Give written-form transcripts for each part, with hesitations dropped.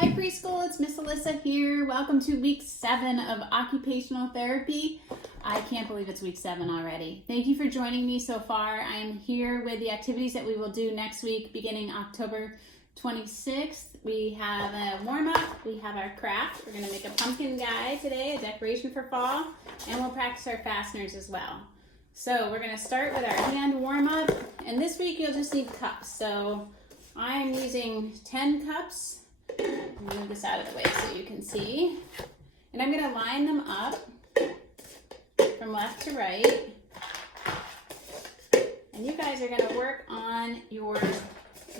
Hi preschool, it's Miss Alyssa here. Welcome to week 7 of occupational therapy. I can't believe it's week 7 already. Thank you for joining me so far. I'm here with the activities that we will do next week beginning October 26th. We have a warm-up, we have our craft. We're going to make a pumpkin guy today, a decoration for fall, and we'll practice our fasteners as well. So we're going to start with our hand warm-up, and this week you'll just need cups. So I'm using 10 cups. Move this out of the way so you can see. And I'm going to line them up from left to right. And you guys are going to work on your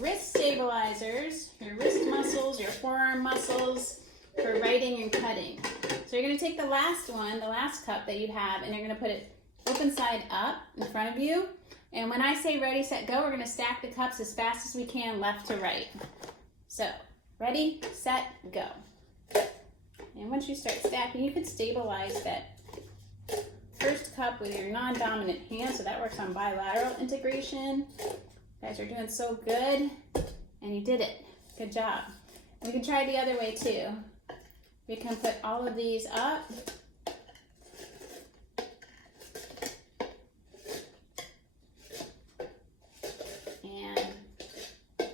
wrist stabilizers, your wrist muscles, your forearm muscles for writing and cutting. So you're going to take the last one, the last cup that you have, and you're going to put it open side up in front of you. And when I say ready, set, go, we're going to stack the cups as fast as we can left to right. So ready, set, go. And once you start stacking, you can stabilize that first cup with your non-dominant hand, so that works on bilateral integration. You guys are doing so good, and you did it. Good job. We can try the other way too. We can put all of these up. And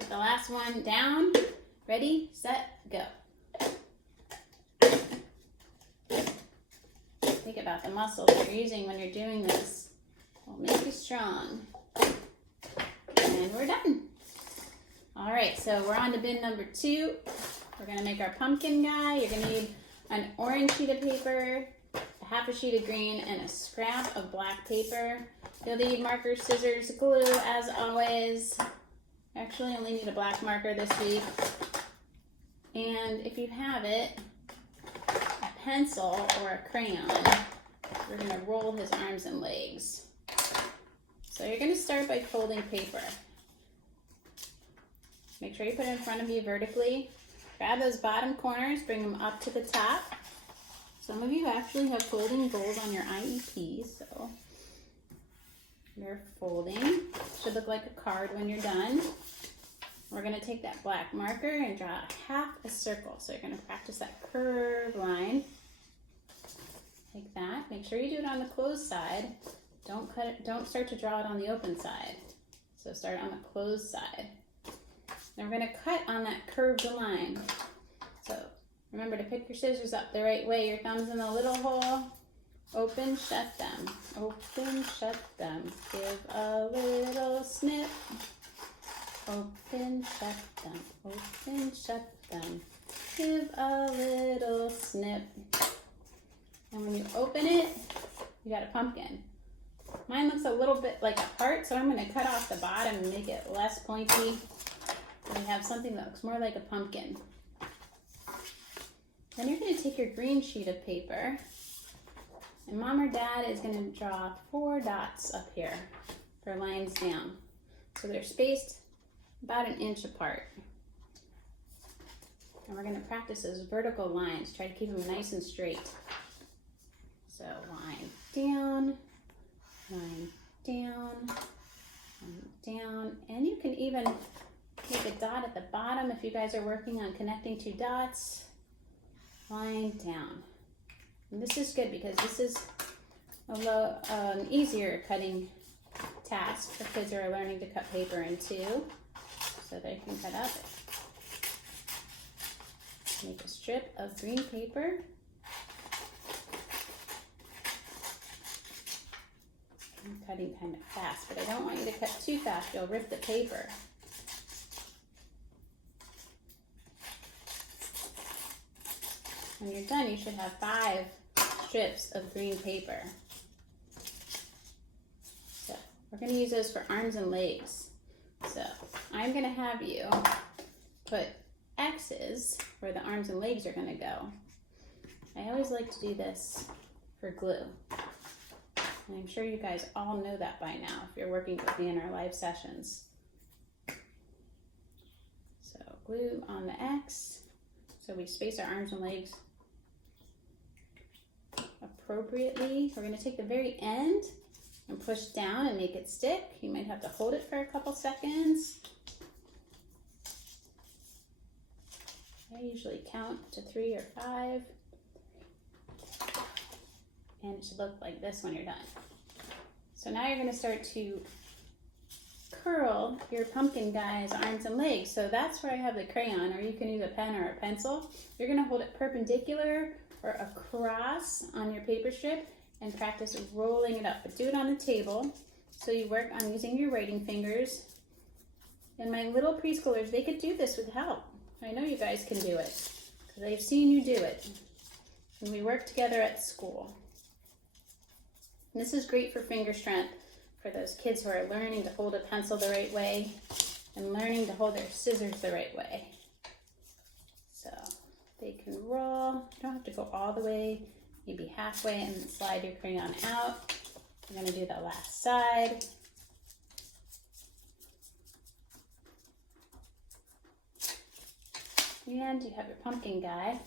the last one down. Ready, set, go. Think about the muscles you're using when you're doing this. Will make you strong. And we're done. All right, so we're on to bin number 2. We're gonna make our pumpkin guy. You're gonna need an orange sheet of paper, a half a sheet of green, and a scrap of black paper. You'll need markers, scissors, glue, as always. Actually, only need a black marker this week. And if you have it, a pencil or a crayon, we're going to roll his arms and legs. So you're going to start by folding paper. Make sure you put it in front of you vertically. Grab those bottom corners, bring them up to the top. Some of you actually have folding goals on your IEP, so you're folding. Should look like a card when you're done. We're going to take that black marker and draw half a circle. So you're going to practice that curved line. Like that. Make sure you do it on the closed side. Don't start to draw it on the open side. So start on the closed side. Then we're going to cut on that curved line. So remember to pick your scissors up the right way. Your thumb's in the little hole. Open, shut them. Open, shut them. Give a little snip. Open, shut them. Open, shut them. Give a little snip. And when you open it, you got a pumpkin. Mine looks a little bit like a heart, so I'm going to cut off the bottom and make it less pointy. So we have something that looks more like a pumpkin. Then you're going to take your green sheet of paper, and Mom or Dad is going to draw 4 dots up here for lines down. So they're spaced about 1 inch apart. And we're going to practice those vertical lines. Try to keep them nice and straight. So line down, line down, line down. And you can even make a dot at the bottom if you guys are working on connecting 2 dots. Line down. And this is good because this is an easier cutting task for kids who are learning to cut paper in 2. So they can cut up. Make a strip of green paper. I'm cutting kind of fast, but I don't want you to cut too fast. You'll rip the paper. When you're done, you should have 5 strips of green paper. So we're going to use those for arms and legs. So I'm going to have you put X's where the arms and legs are going to go. I always like to do this for glue. And I'm sure you guys all know that by now if you're working with me in our live sessions. So glue on the X. So we space our arms and legs appropriately. We're going to take the very end and push down and make it stick. You might have to hold it for a couple seconds. I usually count to 3 or 5. And it should look like this when you're done. So now you're going to start to curl your pumpkin guy's arms and legs. So that's where I have the crayon, or you can use a pen or a pencil. You're going to hold it perpendicular or across on your paper strip and practice rolling it up. But do it on the table. So you work on using your writing fingers. And my little preschoolers, they could do this with help. I know you guys can do it because I've seen you do it. And we work together at school. And this is great for finger strength for those kids who are learning to hold a pencil the right way and learning to hold their scissors the right way. So they can roll. You don't have to go all the way, maybe halfway, and then slide your crayon out. I'm going to do the last side. And you have your pumpkin guy.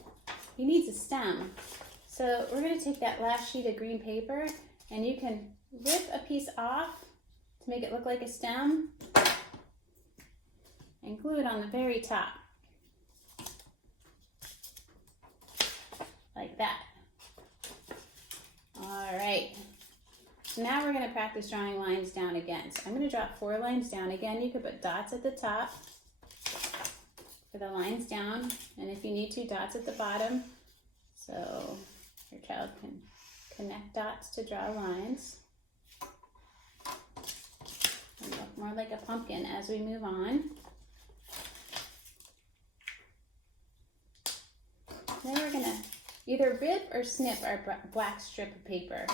He needs a stem. So we're going to take that last sheet of green paper and you can rip a piece off to make it look like a stem and glue it on the very top. Like that. All right. So now we're going to practice drawing lines down again. So I'm going to draw 4 lines down. Again, you could put dots at the top for the lines down, and if you need to, dots at the bottom, so your child can connect dots to draw lines and look more like a pumpkin as we move on. Then we're going to either rip or snip our black strip of paper.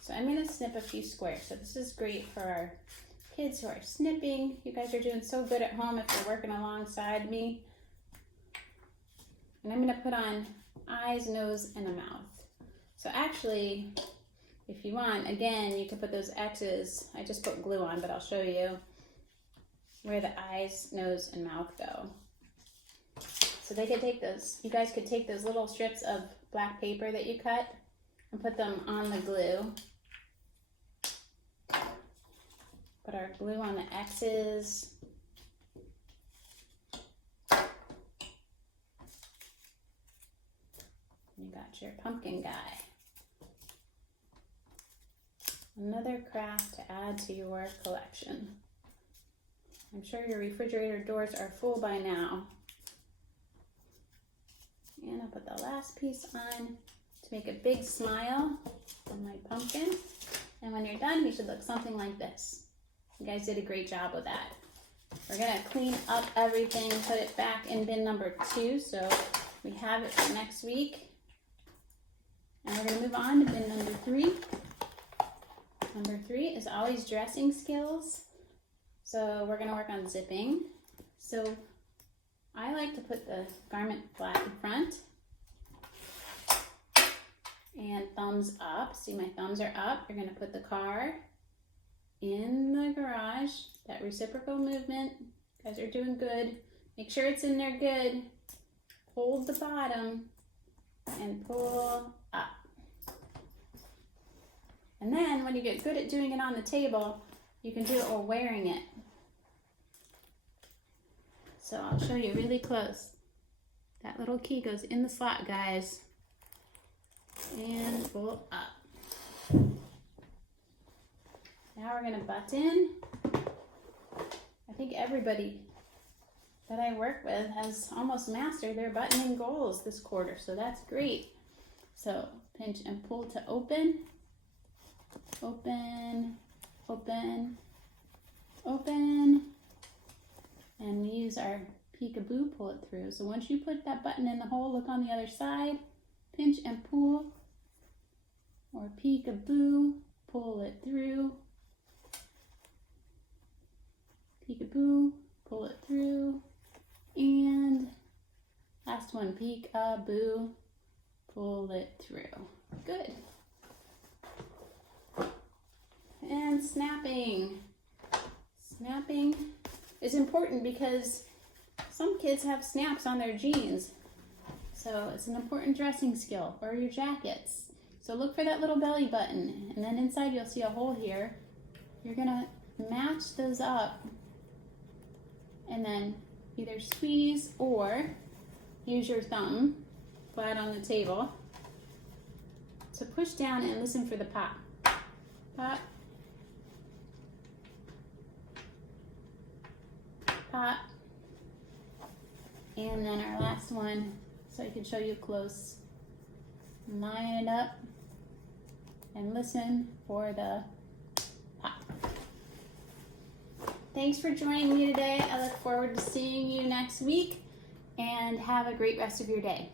So I'm going to snip a few squares. So this is great for our kids who are snipping. You guys are doing so good at home if you're working alongside me. And I'm going to put on eyes, nose, and a mouth. So actually, if you want, again, you can put those X's. I just put glue on, but I'll show you where the eyes, nose, and mouth go. So they could take those, you guys could take those little strips of black paper that you cut and put them on the glue. Put our glue on the X's. You got your pumpkin guy. Another craft to add to your collection. I'm sure your refrigerator doors are full by now. And I'll put the last piece on to make a big smile on my pumpkin. And when you're done, he should look something like this. You guys did a great job with that. We're gonna clean up everything, put it back in bin number 2, so we have it for next week. And we're gonna move on to bin number 3. Number 3 is always dressing skills. So we're gonna work on zipping. So I like to put the garment flat in front and thumbs up. See, my thumbs are up. You're gonna put the car in the garage, that reciprocal movement. You guys are doing good. Make sure it's in there good. Hold the bottom and pull up. And then when you get good at doing it on the table, you can do it while wearing it. So I'll show you really close. That little key goes in the slot, guys. And pull up. Now we're gonna button. I think everybody that I work with has almost mastered their buttoning goals this quarter, so that's great. So pinch and pull to open, open, open, open, and we use our peekaboo, pull it through. So once you put that button in the hole, look on the other side, pinch and pull, or peekaboo, pull it through, peekaboo, pull it through, and last one, peekaboo, pull it through. Good. And snapping. Snapping is important because some kids have snaps on their jeans. So it's an important dressing skill, or your jackets. So look for that little belly button, and then inside you'll see a hole here. You're gonna match those up and then either squeeze or use your thumb flat on the table to push down and listen for the pop. Pop. Pop. And then our last one, so I can show you close. Line it up and listen for the pop. Thanks for joining me today. I look forward to seeing you next week, and have a great rest of your day.